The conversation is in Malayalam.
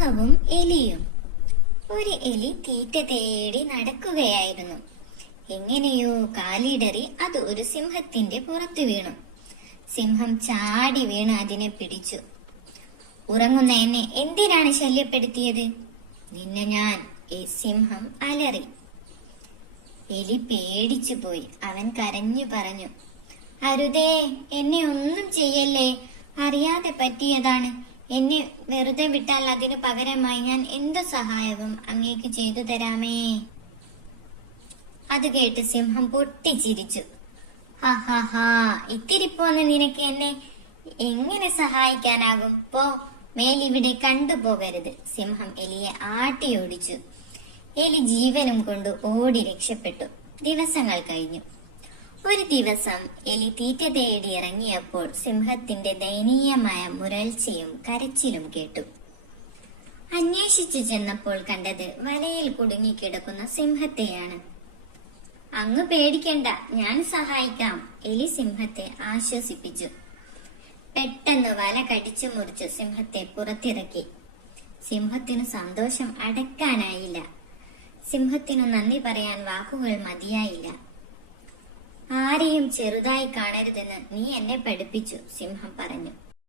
സിംഹവും എലിയും. ഒരു എലി തീറ്റ തേടി നടക്കുകയായിരുന്നു. എങ്ങനെയോ കാലിടറി അത് ഒരു സിംഹത്തിന്റെ പുറത്തു വീണു. സിംഹം ചാടി വീണ് അതിനെ പിടിച്ചു. ഉറങ്ങുന്ന എന്നെ എന്തിനാണ് ശല്യപ്പെടുത്തിയത്? നിന്നെ ഞാൻ, സിംഹം അലറി. എലി പേടിച്ചു പോയി. അവൻ കരഞ്ഞു പറഞ്ഞു, അരുതേ, എന്നെ ഒന്നും ചെയ്യല്ലേ, അറിയാതെ പറ്റിയതാണ്. എന്നെ വെറുതെ വിട്ടാൽ അതിനു പകരമായി ഞാൻ എന്ത് സഹായവും അങ്ങേക്ക് ചെയ്തു തരാമേ. അത് കേട്ട് സിംഹം പൊട്ടിച്ചിരിച്ചു. ഹാ, ഇത്തിരി പോന്ന് നിനക്ക് എന്നെ എങ്ങനെ സഹായിക്കാനാകും? പോ, മേലിവിടെ കണ്ടുപോകരുത്. സിംഹം എലിയെ ആട്ടിയോടിച്ചു. എലി ജീവനും കൊണ്ട് ഓടി രക്ഷപ്പെട്ടു. ദിവസങ്ങൾ കഴിഞ്ഞു. ഒരു ദിവസം എലി തീറ്റ തേടി ഇറങ്ങിയപ്പോൾ സിംഹത്തിന്റെ ദയനീയമായ മുരൾച്ചയും കരച്ചിലും കേട്ടു. അന്വേഷിച്ചു ചെന്നപ്പോൾ കണ്ടത് വലയിൽ കുടുങ്ങിക്കിടക്കുന്ന സിംഹത്തെയാണ്. അങ്ങ് പേടിക്കണ്ട, ഞാൻ സഹായിക്കാം, എലി സിംഹത്തെ ആശ്വസിപ്പിച്ചു. പെട്ടെന്ന് വല കടിച്ചു മുറിച്ചു സിംഹത്തെ പുറത്തിറക്കി. സിംഹത്തിനു സന്തോഷം അടക്കാനായില്ല. സിംഹത്തിനു നന്ദി പറയാൻ വാക്കുകൾ മതിയായില്ല. ആരെയും ചെറുതായി കാണരുതെന്ന് നീ എന്നെ പഠിപ്പിച്ചു, സിംഹം പറഞ്ഞു.